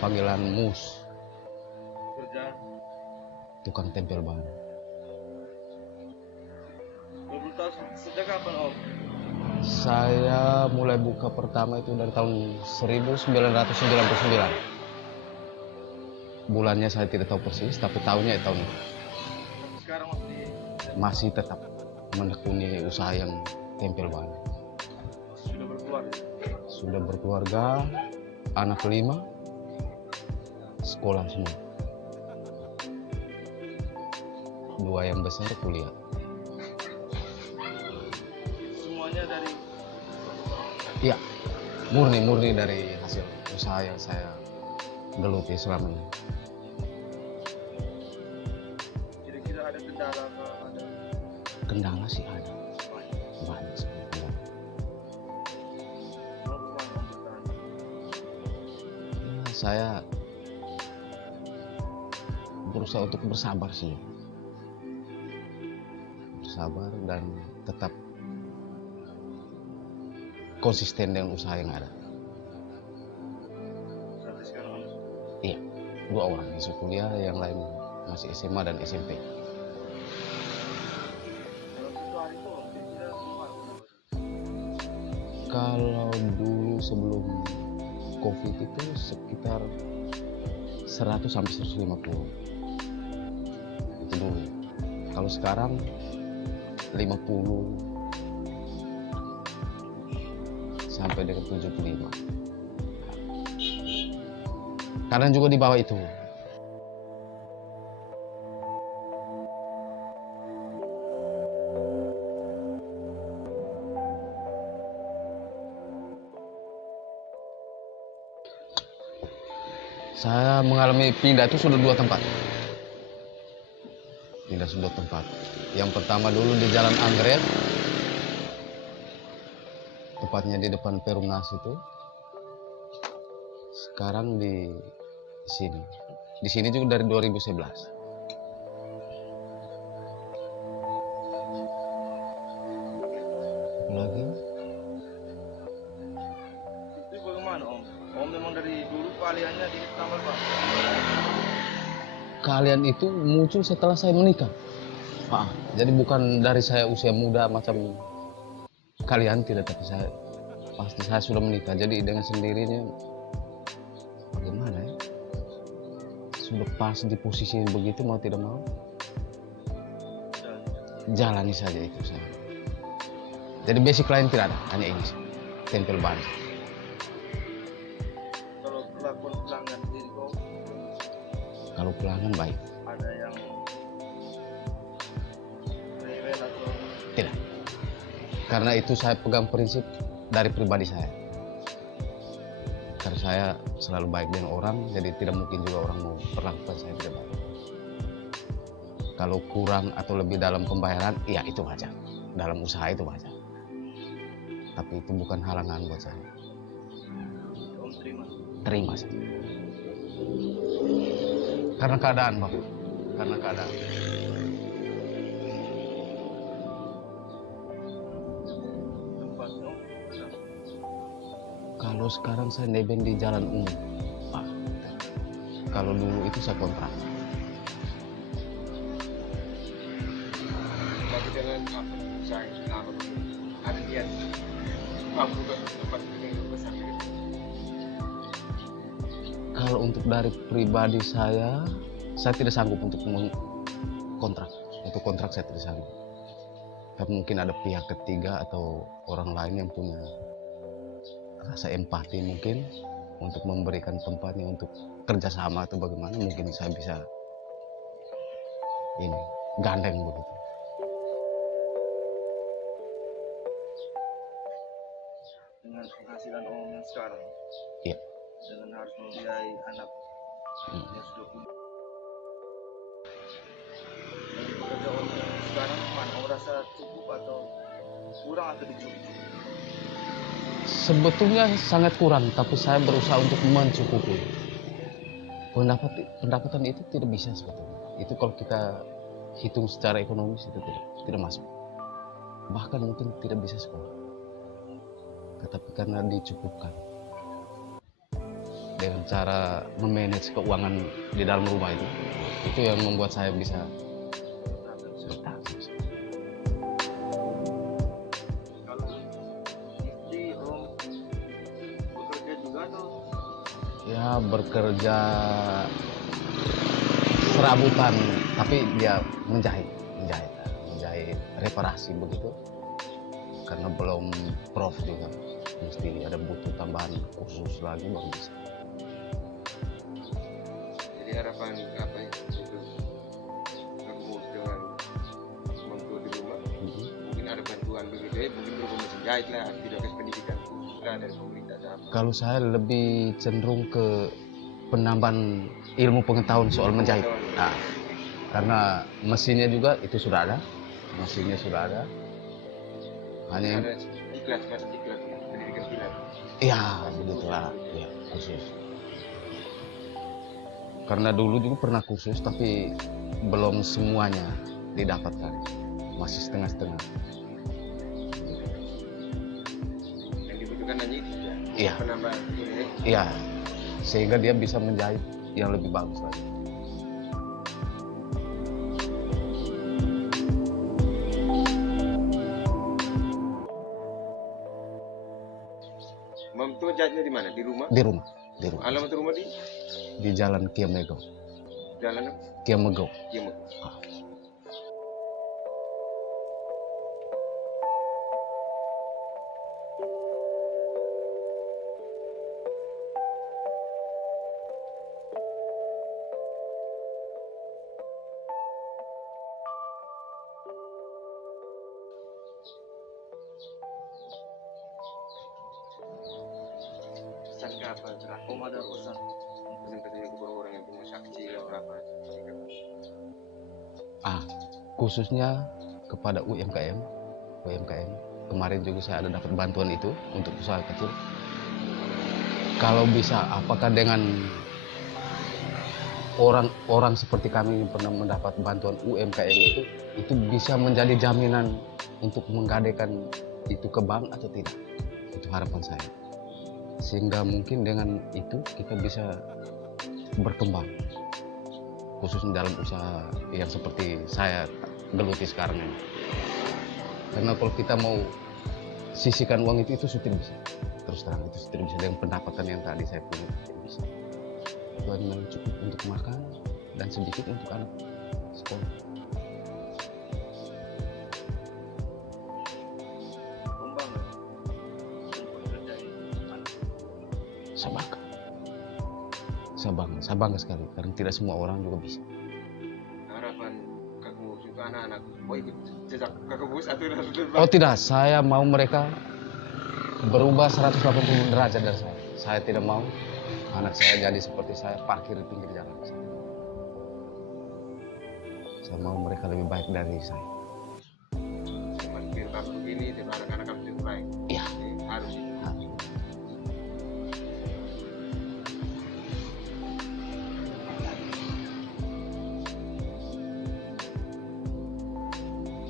panggilan mus, Kerjaan tukang tempel ban. 20 tahun sejak kapan Om? Saya mulai buka pertama itu dari tahun 1999. Bulannya saya tidak tahu persis, tapi tahunnya tahun itu. Sekarang Masih tetap menekuni usaha yang tempel ban. sudah berkeluarga. Sudah berkeluarga, anak 5, sekolah semua. 2 yang besar kuliah. Semuanya dari Iya, murni dari hasil usaha yang saya geluti selama ini. kira-kira ada kendala apa ada? Kendala sih ada, banyak sekali kendala. Mau kemana Om bertahan? Ya, saya berusaha untuk bersabar sih, bersabar dan tetap konsisten dengan usaha yang ada. Sampai sekarang Om. Iya, 2 orang masuk kuliah, yang lain masih SMA dan SMP. Dalam satu hari itu Om, kira-kira berapa? Kalau dulu sebelum COVID itu sekitar 100 sampai 150. Itu dulu. Kalau sekarang 50 sampai dengan 75. Kadang juga di bawah itu. Saya mengalami pindah itu sudah 2 tempat. Pindah sudah tempat. Yang pertama dulu di Jalan Anggrek, tepatnya di depan Perumnas itu. Sekarang di sini. Di sini juga dari 2011. Lagi Itu bagaimana Om? Om memang dari dulu keahliannya di tambal ban. kalian itu muncul setelah saya menikah. Jadi bukan dari saya usia muda macam kalian, tidak, tapi pasti saya sudah menikah. Jadi dengan sendirinya bagaimana ya? Sudah pas di posisi yang begitu, mau tidak mau jalani saja itu saya. Jadi basic lain tidak ada, hanya ini sih, tempel ban. Kalau perlakuan pelanggan sendiri kok Kalau pelanggan baik, ada yang rewel atau tidak. Karena itu saya pegang prinsip dari pribadi saya. Karena saya selalu baik dengan orang, jadi tidak mungkin juga orang mau perlakukan saya tidak baik. Kalau kurang atau lebih dalam pembayaran, ya itu wajar. Dalam usaha itu wajar. Tapi itu bukan halangan buat saya. Om terima? Terima saja. Karena keadaan, Bapak. Karena keadaan. Tempat Om? Kalau sekarang saya nebeng di jalan umum, Pak. Kalau dulu itu saya kontrak. Tapi dengan usaha yang sudah lama ada niat mampu ke tempat dengan besar gitu. Kalau untuk dari pribadi saya tidak sanggup untuk kontrak. Untuk kontrak saya tidak sanggup. Tapi mungkin ada pihak ketiga atau orang lain yang punya rasa empati mungkin untuk memberikan tempatnya untuk kerjasama atau bagaimana, mungkin saya bisa ini gandeng begitu. Dengan penghasilan Om yang sekarang, Iya. dengan harus membiayai anak yang sudah punya. Dari pekerja Om yang sekarang, mana Om rasa cukup atau kurang atau dicukupi? Sebetulnya sangat kurang, tapi saya berusaha untuk mencukupi. Pendapatan itu tidak bisa sebetulnya. Itu kalau kita hitung secara ekonomis itu tidak masuk. Bahkan mungkin tidak bisa sekolah. Tetapi karena dicukupkan. dengan cara memanage keuangan di dalam rumah itu yang membuat saya bisa bertahan. Kalau istri Om bekerja juga tuh. Ya bekerja serabutan, tapi dia menjahit reparasi begitu, karena belum prof juga, mesti ada butuh tambahan kursus lagi baru bisa. Jadi harapan apa ya untuk kamu dengan mampu di rumah, mungkin ada bantuan begitu ya, mungkin berupa mesin jahit lah, tidak ke pendidikan lah dari pemerintah atau apa. Kalau saya lebih cenderung ke penambahan ilmu pengetahuan soal menjahit. Nah, karena mesinnya juga itu sudah ada, hanya Ada iklan, semacam iklan pendidikan kilat. iya begitulah ya, khusus. Karena dulu juga pernah kursus tapi belum semuanya didapatkan, masih setengah-setengah. Yang dibutuhkan hanya itu ya. Iya. Penambahan ini ya. Iya, sehingga dia bisa menjahit yang lebih bagus lagi. Mam tuh jahitnya di mana? Di rumah? Di rumah. Alamat rumah Di Jalan Kiamego. jalan apa? Kiamego. Iya, Mam. Pesan ke apa? Om ada pesan. Pesan-pesan untuk orang yang punya usaha kecil atau apa? Khususnya kepada UMKM. Kemarin juga saya ada dapat bantuan itu untuk usaha kecil. Kalau bisa, apakah dengan orang seperti kami yang pernah mendapat bantuan UMKM itu bisa menjadi jaminan untuk menggadekan itu ke bank atau tidak? Itu harapan saya. Sehingga mungkin dengan itu kita bisa berkembang, khususnya dalam usaha yang seperti saya geluti sekarang ini. Karena kalau kita mau sisihkan uang itu sudah tidak bisa, terus terang itu sudah tidak bisa dengan pendapatan yang tadi saya punya, tidak bisa. Itu hanya cukup untuk makan dan sedikit untuk anak sekolah. Om bangga. Bekerja anak. Saya bangga sekali karena tidak semua orang juga bisa. Harapan kamu juga anak-anak mau ikut jejak kakak bos atau Oh tidak, saya mau mereka berubah 180 derajat dari saya. Saya tidak mau anak saya jadi seperti saya, parkir di pinggir jalan. Saya mau mereka lebih baik dari saya. biar kamu begini dan anak-anak kamu lebih baik. Iya. Jadi harus itu.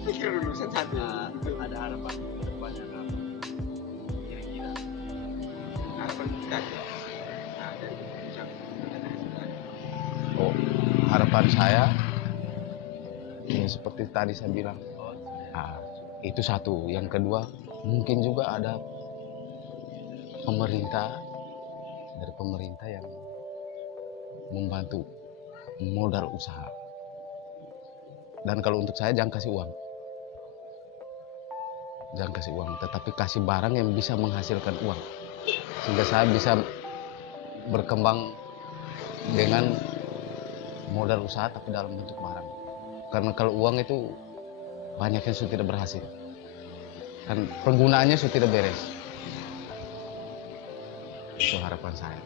Pikir dulu satu. Ada harapan kedepannya apa? Kira-kira. Harapan kita aja. Nah, dari bisa Oh, harapan saya ya seperti tadi saya bilang, itu satu. Yang kedua, mungkin juga ada dari pemerintah yang membantu modal usaha. Dan kalau untuk saya jangan kasih uang, tetapi kasih barang yang bisa menghasilkan uang, sehingga saya bisa berkembang dengan modal usaha tapi dalam bentuk barang. Karena kalau uang itu banyak yang sudah tidak berhasil, kan penggunaannya sudah tidak beres. Itu harapan saya.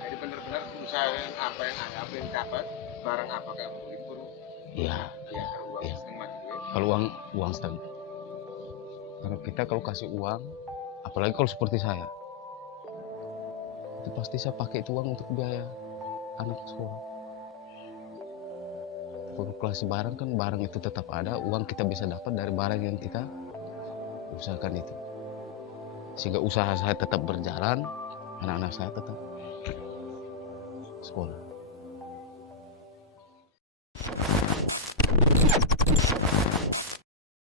Jadi benar-benar usaha apa yang ada, apa yang dapat, barang apa kamu itu Iya. ya kalau uang Iya. setengah gitu ya. Kalau uang setengah. Karena kita kalau kasih uang, apalagi kalau seperti saya, itu pasti saya pakai itu uang untuk biaya anak sekolah. Kalau kasih barang kan barang itu tetap ada, uang kita bisa dapat dari barang yang kita usahakan itu sehingga usaha saya tetap berjalan, anak-anak saya tetap sekolah.